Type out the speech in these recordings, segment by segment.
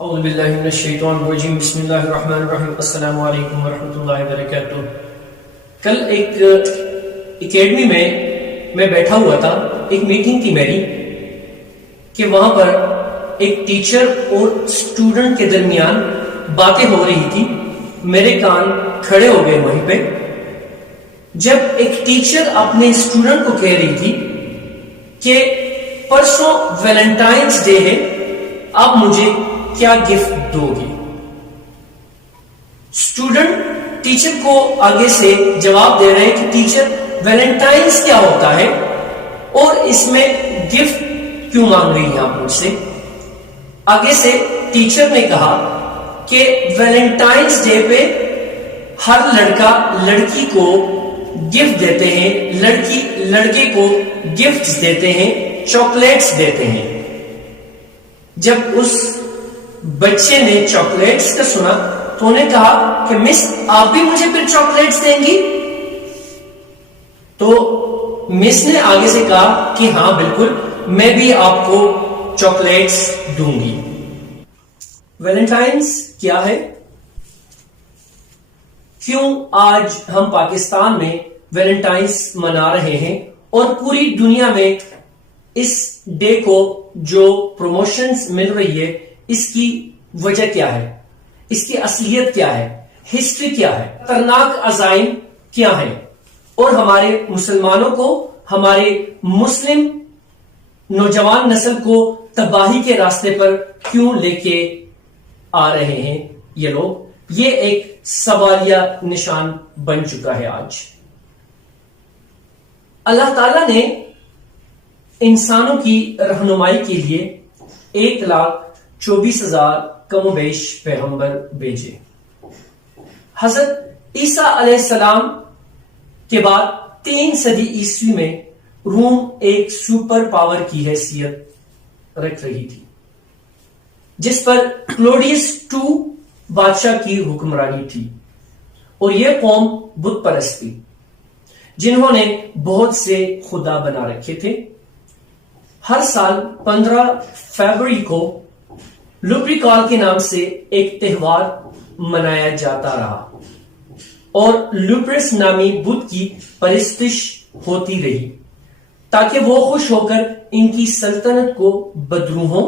اعوذ باللہ من الشیطان الرجیم بسم اللہ الرحمن الرحیم السلام علیکم ورحمۃ اللہ وبرکاتہ۔ کل ایک اکیڈمی میں بیٹھا ہوا تھا، ایک میٹنگ تھی میری کہ وہاں پر ایک ٹیچر اور اسٹوڈنٹ کے درمیان باتیں ہو رہی تھی۔ میرے کان کھڑے ہو گئے وہیں پہ جب ایک ٹیچر اپنے اسٹوڈنٹ کو کہہ رہی تھی کہ پرسوں ویلنٹائنس ڈے ہے، آپ مجھے کیا گفٹ دو گی؟ اسٹوڈنٹ ٹیچر کو آگے سے جواب دے رہے ہیں کہ ٹیچر ویلنٹائنس کیا ہوتا ہے اور اس میں گفٹ کیوں مانگ رہی ہیں آپ مجھ سے؟ آگے سے ٹیچر نے کہا کہ ویلنٹائنس ڈے پہ ہر لڑکا لڑکی کو گفٹ دیتے ہیں، لڑکی لڑکے کو گفٹس دیتے ہیں، چاکلیٹس دیتے ہیں۔ جب اس بچے نے چاکلیٹس کا سنا تو انہیں کہا کہ مس آپ بھی مجھے پھر چاکلیٹس دیں گی؟ تو مس نے آگے سے کہا کہ ہاں بالکل، میں بھی آپ کو چاکلیٹس دوں گی۔ ویلنٹائنس کیا ہے؟ کیوں آج ہم پاکستان میں ویلنٹائنس منا رہے ہیں اور پوری دنیا میں اس ڈے کو جو پروموشنز مل رہی ہے، اس کی وجہ کیا ہے؟ اس کی اصلیت کیا ہے؟ ہسٹری کیا ہے؟ خطرناک عزائم کیا ہیں؟ اور ہمارے مسلمانوں کو، ہمارے مسلم نوجوان نسل کو تباہی کے راستے پر کیوں لے کے آ رہے ہیں یہ لوگ؟ یہ ایک سوالیہ نشان بن چکا ہے آج۔ اللہ تعالیٰ نے انسانوں کی رہنمائی کے لیے 1,24,000 کم و بیش پیغمبر بھیجے۔ حضرت عیسیٰ علیہ السلام کے بعد 3 صدی عیسوی میں روم ایک سپر پاور کی حیثیت رکھ رہی تھی، جس پر کلوڈیس II بادشاہ کی حکمرانی تھی، اور یہ قوم بت پرست تھی جنہوں نے بہت سے خدا بنا رکھے تھے۔ ہر سال 15 فروری کو لوپریکال کے نام سے ایک تہوار منایا جاتا رہا اور لوپرس نامی بت کی پرستش ہوتی رہی تاکہ وہ خوش ہو کر ان کی سلطنت کو بدروحوں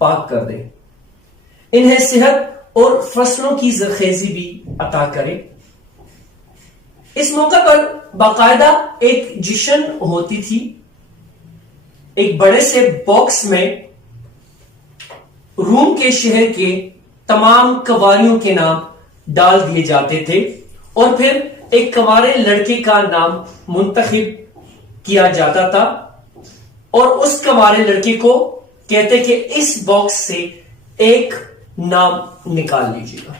پاک کر دے، انہیں صحت اور فصلوں کی زرخیزی بھی عطا کرے۔ اس موقع پر باقاعدہ ایک جشن ہوتی تھی۔ ایک بڑے سے باکس میں روم کے شہر کے تمام کنواریوں کے نام ڈال دیے جاتے تھے اور پھر ایک کنوارے لڑکے کا نام منتخب کیا جاتا تھا اور اس کنوارے لڑکے کو کہتے کہ اس باکس سے ایک نام نکال لیجیے گا۔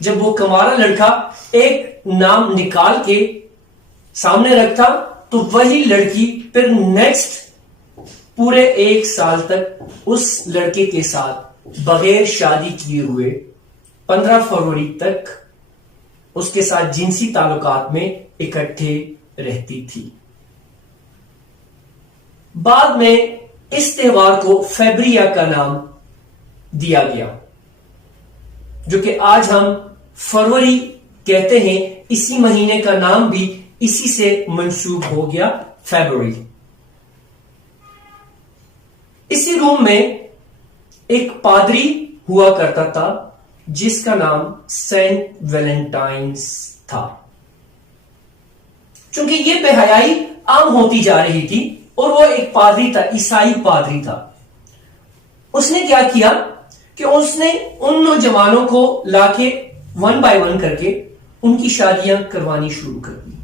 جب وہ کنوارا لڑکا ایک نام نکال کے سامنے رکھتا تو وہی لڑکی پھر نیکسٹ پورے 1 سال تک اس لڑکے کے ساتھ بغیر شادی کیے ہوئے 15 فروری تک اس کے ساتھ جنسی تعلقات میں اکٹھے رہتی تھی۔ بعد میں اس تہوار کو فیبریا کا نام دیا گیا، جو کہ آج ہم فروری کہتے ہیں۔ اسی مہینے کا نام بھی اسی سے منسوب ہو گیا، فیبرری۔ اسی روم میں ایک پادری ہوا کرتا تھا جس کا نام سینٹ ویلنٹائنس تھا۔ چونکہ یہ بے حیائی عام ہوتی جا رہی تھی اور وہ ایک پادری تھا، عیسائی پادری تھا، اس نے کیا کیا کہ اس نے ان نوجوانوں کو لا کے 1 by 1 کر کے ان کی شادیاں کروانی شروع کر دی۔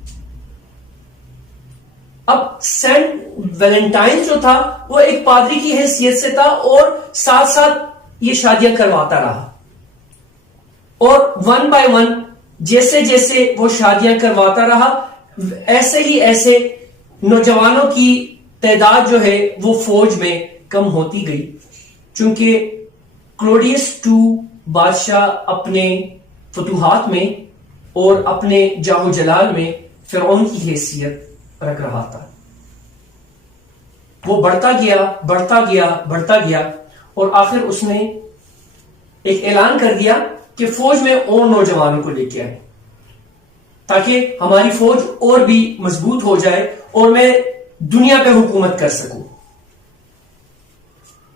اب سینٹ ویلنٹائن جو تھا وہ ایک پادری کی حیثیت سے تھا اور ساتھ ساتھ یہ شادیاں کرواتا رہا، اور 1 by 1 جیسے جیسے وہ شادیاں کرواتا رہا ایسے ہی ایسے نوجوانوں کی تعداد جو ہے وہ فوج میں کم ہوتی گئی، چونکہ کلوڈیس II بادشاہ اپنے فتوحات میں اور اپنے جاہ و جلال میں فرعون کی حیثیت رکھ رہا تھا۔ وہ بڑھتا گیا اور آخر اس نے ایک اعلان کر دیا کہ فوج میں اور نوجوانوں کو لے کے آئے تاکہ ہماری فوج اور بھی مضبوط ہو جائے اور میں دنیا پہ حکومت کر سکوں.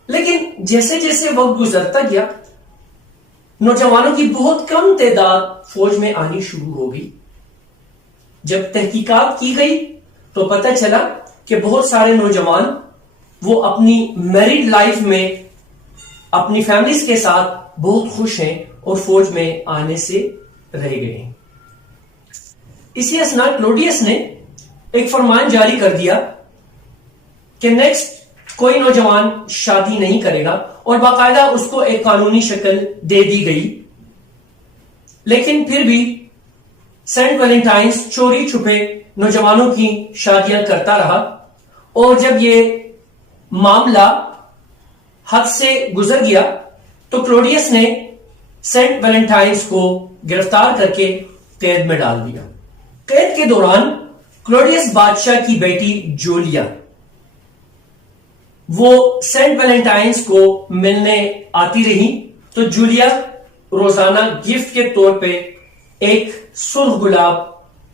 لیکن جیسے جیسے وقت گزرتا گیا نوجوانوں کی بہت کم تعداد فوج میں آنی شروع ہو گئی. جب تحقیقات کی گئی تو پتہ چلا کہ بہت سارے نوجوان وہ اپنی میریڈ لائف میں اپنی فیملیز کے ساتھ بہت خوش ہیں اور فوج میں آنے سے رہ گئے ہیں. اسی اسنا کلوڈیس نے ایک فرمان جاری کر دیا کہ نیکسٹ کوئی نوجوان شادی نہیں کرے گا اور باقاعدہ اس کو ایک قانونی شکل دے دی گئی. لیکن پھر بھی سینٹ ویلنٹائنس چوری چھپے نوجوانوں کی شادیاں کرتا رہا اور جب یہ معاملہ حد سے گزر گیا تو کلوڈیس نے سینٹ ویلنٹائنس کو گرفتار کر کے قید میں ڈال دیا. قید کے دوران کلوڈیس بادشاہ کی بیٹی جولیا وہ سینٹ ویلنٹائنس کو ملنے آتی رہی تو جولیا روزانہ گفٹ کے طور پہ ایک سرخ گلاب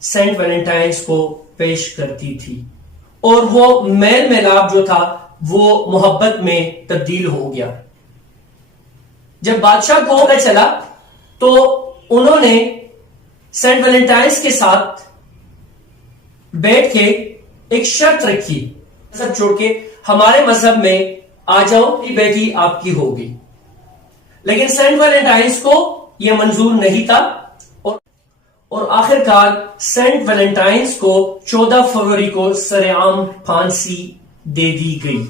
سینٹ ویلنٹائنس کو پیش کرتی تھی اور وہ میل ملاپ جو تھا وہ محبت میں تبدیل ہو گیا. جب بادشاہ کو پتہ چلا تو انہوں نے سینٹ ویلنٹائنس کے ساتھ بیٹھ کے ایک شرط رکھی سب چھوڑ کے ہمارے مذہب میں آ جاؤ بیٹی آپ کی ہوگی. لیکن سینٹ ویلنٹائنس کو یہ منظور نہیں تھا اور آخرکار سینٹ ویلنٹائنس کو 14 فروری کو سرعام پھانسی دے دی گئی.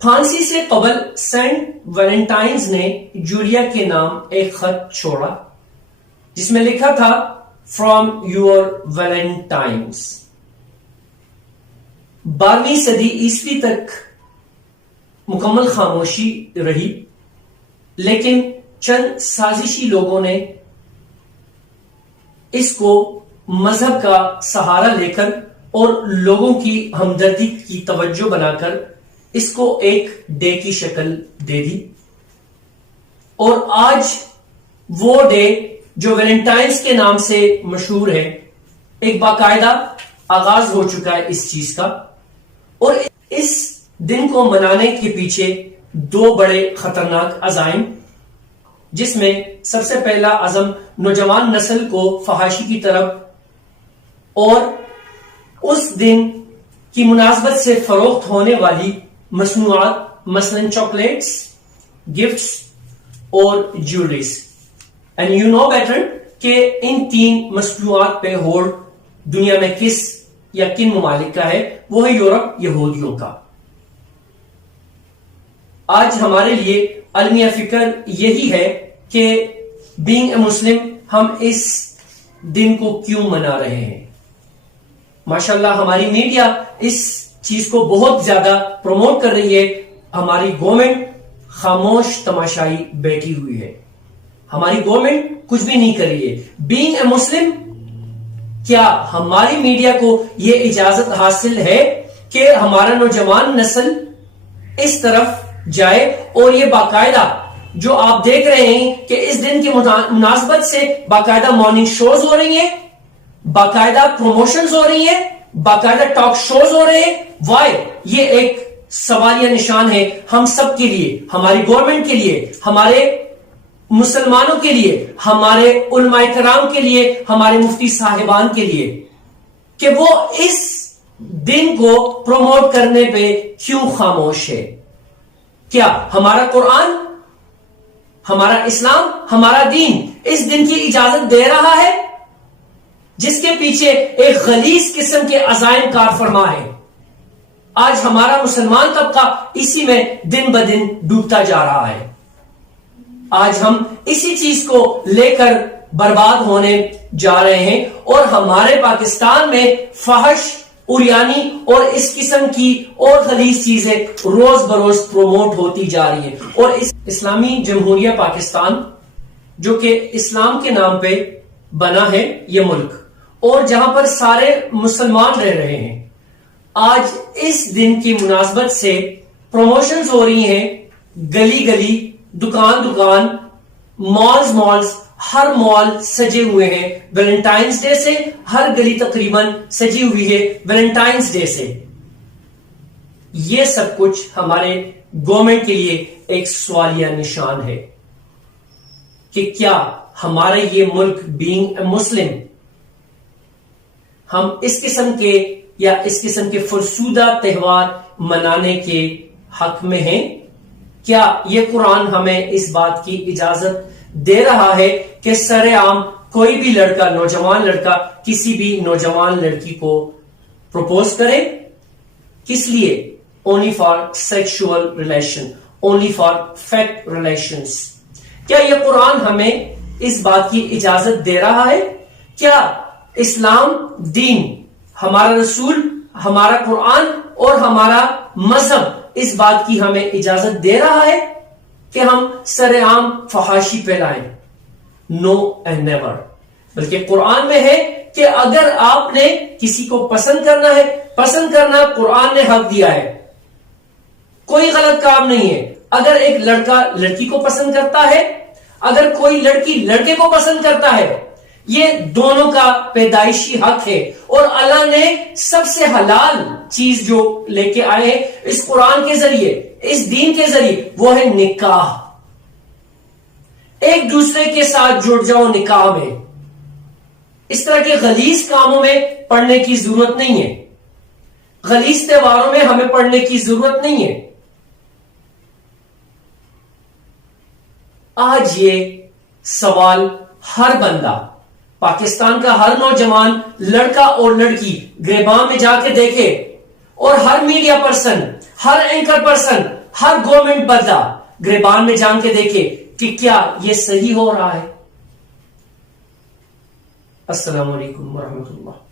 پھانسی سے قبل سینٹ ویلنٹائنس نے جولیا کے نام ایک خط چھوڑا جس میں لکھا تھا فرام یور ویلنٹائنس. 12ویں صدی عیسوی تک مکمل خاموشی رہی لیکن چند سازشی لوگوں نے اس کو مذہب کا سہارا لے کر اور لوگوں کی ہمدردی کی توجہ بنا کر اس کو ایک ڈے کی شکل دے دی. اور آج وہ ڈے جو ویلنٹائنس کے نام سے مشہور ہے ایک باقاعدہ آغاز ہو چکا ہے اس چیز کا. اور اس دن کو منانے کے پیچھے 2 بڑے خطرناک عزائم جس میں سب سے پہلا عزم نوجوان نسل کو فحاشی کی طرف اور اس دن کی مناسبت سے فروخت ہونے والی مصنوعات مثلا چاکلیٹس گفٹس اور جیولریز. اینڈ یو نو بیٹر کہ ان 3 مصنوعات پہ ہولڈ دنیا میں کس یا کن ممالک کا ہے وہ ہے یورپ یہودیوں کا. آج ہمارے لیے المیہ فکر یہی ہے کہ بینگ اے مسلم ہم اس دن کو کیوں منا رہے ہیں. ماشاءاللہ ہماری میڈیا اس چیز کو بہت زیادہ پروموٹ کر رہی ہے. ہماری گورنمنٹ خاموش تماشائی بیٹھی ہوئی ہے. ہماری گورنمنٹ کچھ بھی نہیں کر رہی ہے. بینگ اے مسلم کیا ہماری میڈیا کو یہ اجازت حاصل ہے کہ ہمارا نوجوان نسل اس طرف جائے اور یہ باقاعدہ جو آپ دیکھ رہے ہیں کہ اس دن کی مناسبت سے باقاعدہ مارننگ شوز ہو رہی ہیں, باقاعدہ پروموشنز ہو رہی ہیں, باقاعدہ ٹاک شوز ہو رہے ہیں. وائی؟ یہ ایک سوالیہ نشان ہے ہم سب کے لیے, ہماری گورنمنٹ کے لیے, ہمارے مسلمانوں کے لیے, ہمارے علماء کرام کے لیے, ہمارے مفتی صاحبان کے لیے کہ وہ اس دن کو پروموٹ کرنے پہ کیوں خاموش ہے. کیا ہمارا قرآن, ہمارا اسلام, ہمارا دین اس دن کی اجازت دے رہا ہے جس کے پیچھے ایک غلیظ قسم کے عزائم کار فرما ہے؟ آج ہمارا مسلمان طبقہ اسی میں دن بدن ڈوبتا جا رہا ہے. آج ہم اسی چیز کو لے کر برباد ہونے جا رہے ہیں اور ہمارے پاکستان میں فحش اوریانی اور اس قسم کی اور غلیظ چیزیں روز بروز پروموٹ ہوتی جا رہی ہیں. اور اس اسلامی جمہوریہ پاکستان جو کہ اسلام کے نام پہ بنا ہے یہ ملک اور جہاں پر سارے مسلمان رہ رہے ہیں, آج اس دن کی مناسبت سے پروموشنز ہو رہی ہیں گلی گلی، دکان دکان، مالز، ہر مال سجے ہوئے ہیں ویلنٹائنس ڈے سے، ہر گلی تقریباً سجی ہوئی ہے ویلنٹائنس ڈے سے۔ یہ سب کچھ ہمارے گورنمنٹ کے لیے ایک سوالیہ نشان ہے کہ کیا ہمارا یہ ملک بینگ اے مسلم، ہم اس قسم کے یا اس قسم کے فرسودہ تہوار منانے کے حق میں ہیں؟ کیا یہ قرآن ہمیں اس بات کی اجازت دے رہا ہے کہ سر عام کوئی بھی لڑکا، نوجوان لڑکا کسی بھی نوجوان لڑکی کو پروپوز کرے؟ کس لیے؟ Only for sexual relation, only for fact relations. کیا یہ قرآن ہمیں اس بات کی اجازت دے رہا ہے؟ کیا اسلام دین، ہمارا رسول، ہمارا قرآن اور ہمارا مذہب اس بات کی ہمیں اجازت دے رہا ہے کہ ہم سر عام فحاشی پھیلائیں؟ نو اینڈ نیور۔ بلکہ قرآن میں ہے کہ اگر آپ نے کسی کو پسند کرنا ہے، پسند کرنا قرآن نے حق دیا ہے، کوئی غلط کام نہیں ہے۔ اگر ایک لڑکا لڑکی کو پسند کرتا ہے، اگر کوئی لڑکی لڑکے کو پسند کرتا ہے، یہ دونوں کا پیدائشی حق ہے، اور اللہ نے سب سے حلال چیز جو لے کے آئے ہیں اس قرآن کے ذریعے، اس دین کے ذریعے، وہ ہے نکاح۔ ایک دوسرے کے ساتھ جڑ جاؤ نکاح میں، اس طرح کے غلیظ کاموں میں پڑھنے کی ضرورت نہیں ہے، غلیظ تہواروں میں ہمیں پڑھنے کی ضرورت نہیں ہے۔ آج یہ سوال ہر بندہ، پاکستان کا ہر نوجوان لڑکا اور لڑکی گریباں میں جا کے دیکھے، اور ہر میڈیا پرسن، ہر اینکر پرسن، ہر گورنمنٹ بندہ گریبان میں جان کے دیکھے کہ کیا یہ صحیح ہو رہا ہے۔ السلام علیکم ورحمۃ اللہ۔